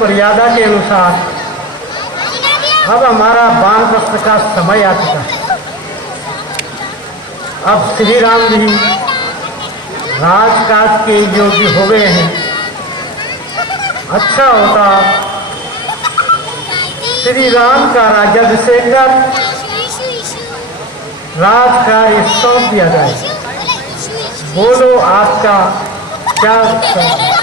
मर्यादा के अनुसार अब हमारा वानप्रस्थ का समय आ चुका है। अब श्री राम जी राजकाज के योग्य हो गए हैं। अच्छा होता श्री राम का राज्याभिषेक कर राजकार्य सौंप दिया जाए। बोलो आपका क्या उत्तर है?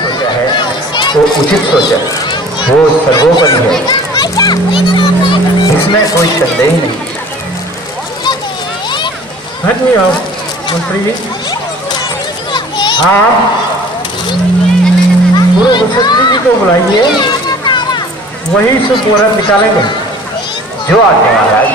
सोचा है तो उचित सोचा, वो सर्वोपरि है, इसमें कोई संदेह नहीं। धन्य हो मंत्री जी। आप गुरु वशिष्ठ जी को बुलाइए, वही शुभ मुहूर्त निकालेंगे। जो आज्ञा महाराज।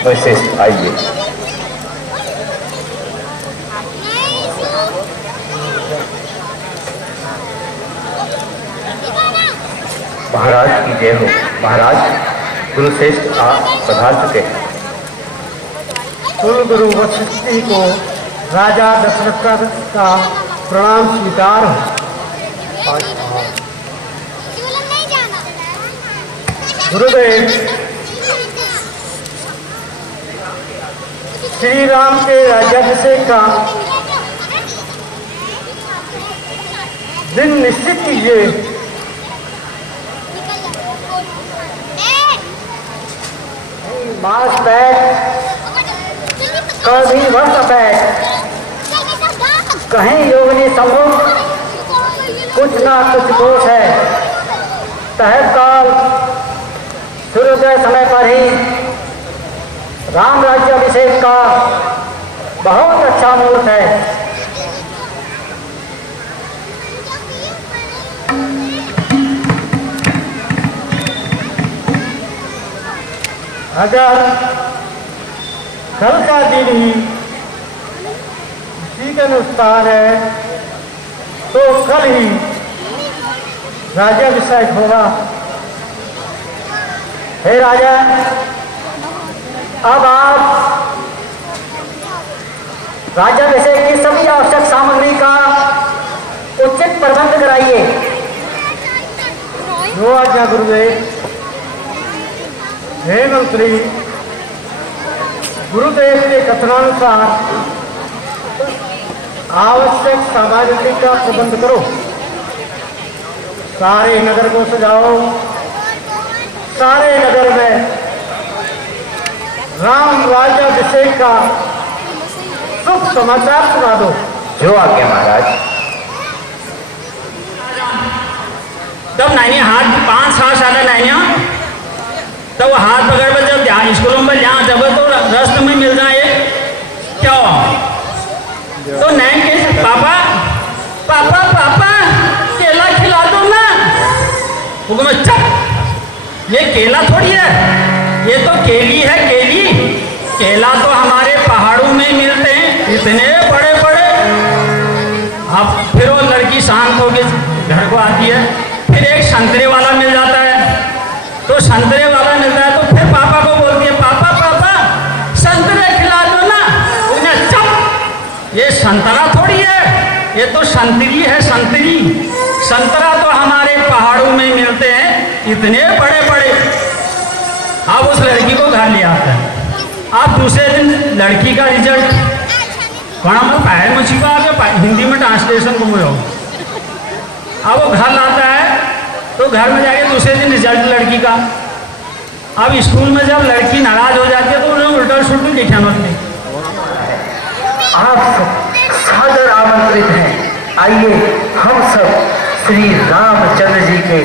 वशिष्ठ आइए। महाराज की जय हो। महाराज, गुरुश्रेष्ठ आप पधार चुके हैं। कुल गुरु वशिष्ठ जी को राजा दशरथ का प्रणाम स्वीकार हो। गुरुदेव, श्री राम के राज्याभिषेक का दिन निश्चित कीजिए। मास बैठ, कभी वर्ष बैठ, कहीं योगिनी सम्मुख कुछ ना कुछ दोष है। तहकाल सूर्योदय समय पर ही राम राज्याभिषेक का बहुत अच्छा मुहूर्त है। अगर कल का दिन ही इसी के अनुसार है तो कल ही राज्याभिषेक होगा। हे राजा, अब आप राज्याभिषेक की सभी आवश्यक सामग्री का उचित प्रबंध कराइए। जो आज्ञा गुरुदेव। हे मंत्री, गुरुदेव के कथनानुसार आवश्यक सामग्री का प्रबंध करो। सारे नगर को सजाओ। सारे नगर में राम राज्याभिषेक का शुभ समाचार सुना दो। जो आज्ञा महाराज। तब नाइने हाथ 5-6 साल नाइने तब हाथ पकड़ पर जब ध्यान स्कूलों में जहाँ जब तो रास्ते में मिल जाए क्या तो नैन के पापा पापा पापा केला खिला दो ना। वो मैं चुप, ये केला थोड़ी है, ये तो केली है। केली केला तो हमारे पहाड़ों में मिलते हैं, इतने बड़े बड़े। अब फिर वो लड़की शांत होकर घर को आती है। फिर एक संतरे वाला मिल जाता है, तो संतरे वाला मिलता है तो फिर पापा को बोलती है पापा पापा संतरे खिला दो ना। उन्हें चुप, ये संतरा थोड़ी है, ये तो संतरी है। संतरी संतरा तो हमारे पहाड़ों में मिलते हैं, इतने बड़े बड़े। अब उस लड़की को घर ले आता है। अब दूसरे दिन लड़की का रिजल्ट कौन में पहले मुझी का आगे हिंदी में ट्रांसलेशन को हो। अब वो घर लाता है तो घर में जाके दूसरे दिन रिजल्ट लड़की का। अब स्कूल में जब लड़की नाराज हो जाती है तो उन्हें उल्टा सुल्टी लिखा होती। आप सब सादर आमंत्रित हैं। आइए हम सब श्री रामचंद्र जी के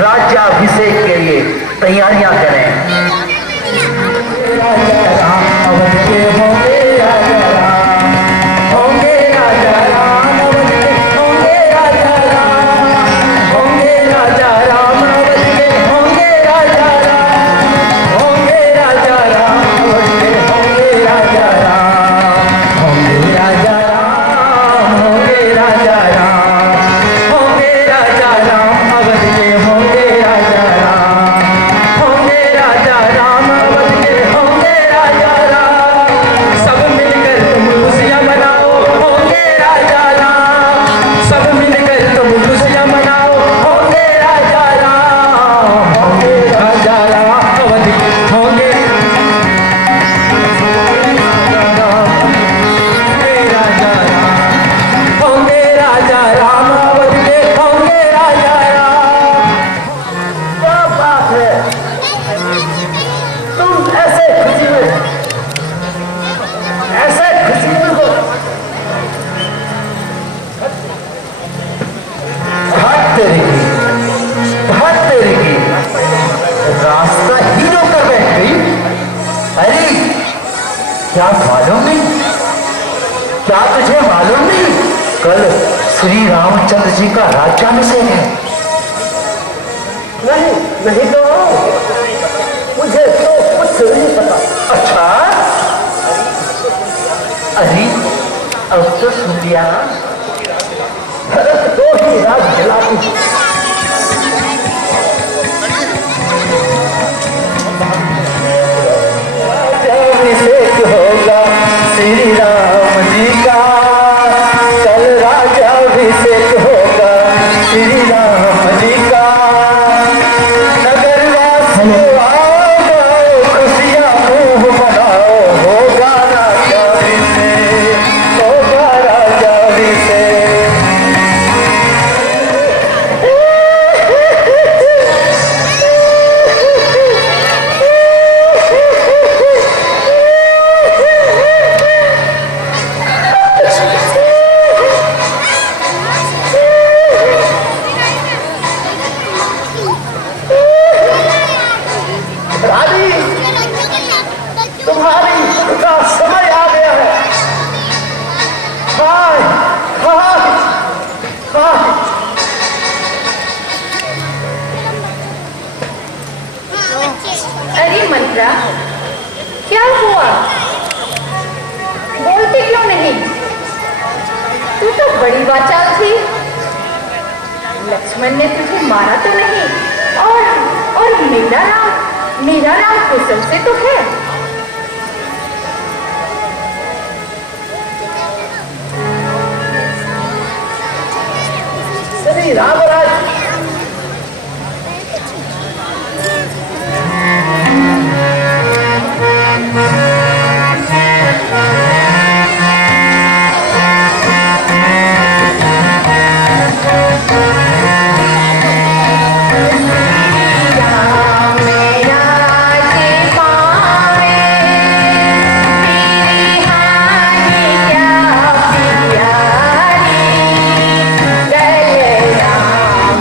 राज्याभिषेक के लिए तैयारियां करें। राजा राम के होंगे, राजा राम होंगे। क्या मालूम नहीं? क्या तुझे मालूम नहीं? कल श्री रामचंद्र जी का राज्याभिषेक है। नहीं नहीं तो मुझे तो कुछ नहीं पता। अच्छा, अरे अब तो सुन लिया ना। भरत को ही राज दिलाती। राज्याभिषेक होगा श्री राम जी का, कल राज्याभिषेक होगा श्री राम जी का। नगर वासियों आओ गाओ, खुशियां खूब मनाओ, होगा राज्याभिषेक, होगा राज्याभिषेक। रानी, तुम्हारी का समय आ गया है। हाय हाय हाय। अरे मंत्रा, क्या हुआ? बोलती क्यों नहीं? तू तो बड़ी वाचाल थी। लक्ष्मण ने तुझे मारा तो नहीं, और मेरा नाम कुशल से तो है। श्री रामराज, गले राम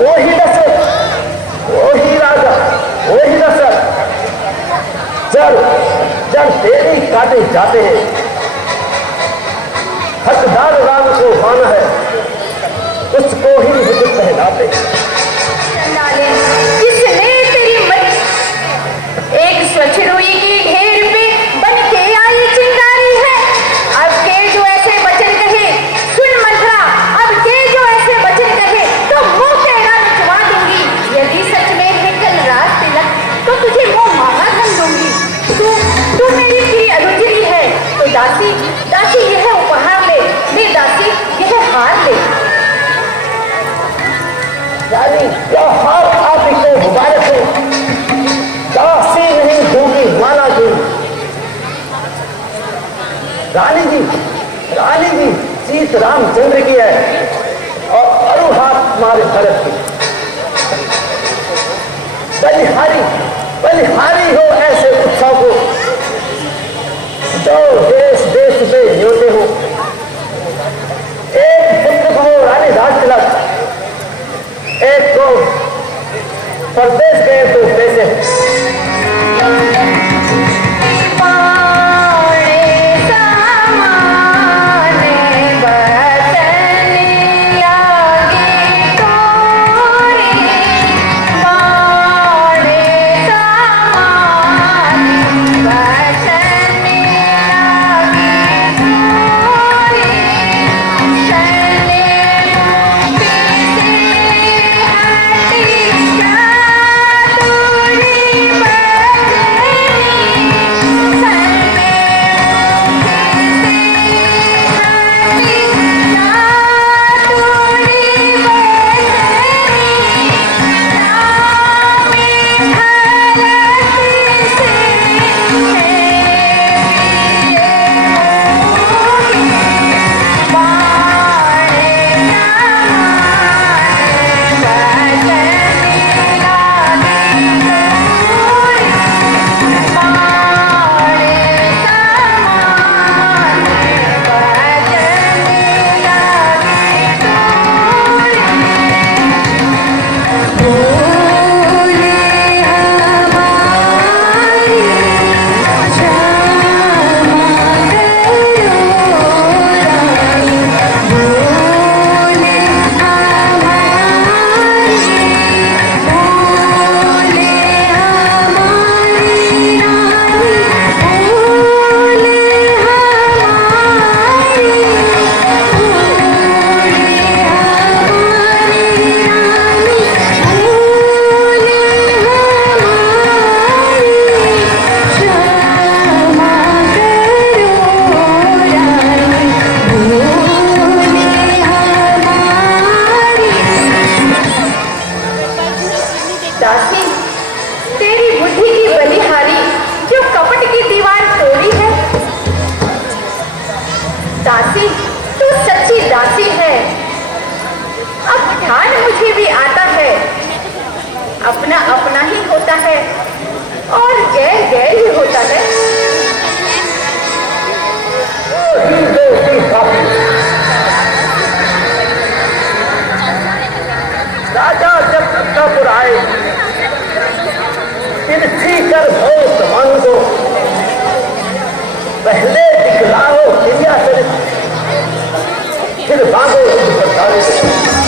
वही दशरथ, वही राजा, वही दशरथ जब जब तेरी काटे जाते हैं, हकदार राम को माना है, उसको ही हुक्म पहनाते। चंडाले, किसने तेरी मत एक स्वच्छ रुई की ढेर पे बन के आई चिंगारी है। अब के जो ऐसे वचन कहे, सुन मंथरा, अब के जो ऐसे वचन कहे तो मुंह तेरा निचवा दूंगी। यदि सच में है कल रात तिलक तो तुझे मुंह मांगा धन दूंगी। तू मेरी प्रिय अनुजरी है तो दासी दासी यह उपहार ले, ले दासी यह हार ले। यानी यह हार आप को मुबारक हो, दासी नहीं दूंगी माना दूंगी। रानी जी जीत रामचंद्र की है और अरु हाथ तुम्हारे भरत की। बलिहारी हो ऐसे उत्सव को जो देश देश में न्योते हो। एक पुत्र को रानी राज तिलक, एक को परदेश गए तो कैसे दासी, तू सच्ची दासी है। अब ध्यान मुझे भी आता है, अपना अपना ही होता है और गैर गैर ही होता है। राजा जब तत्तापुर आए, तिरछी कर भोज मांगो, पहले दिखलाओ क्रिया चरित, फिर मांगो युद्ध प्रसारित।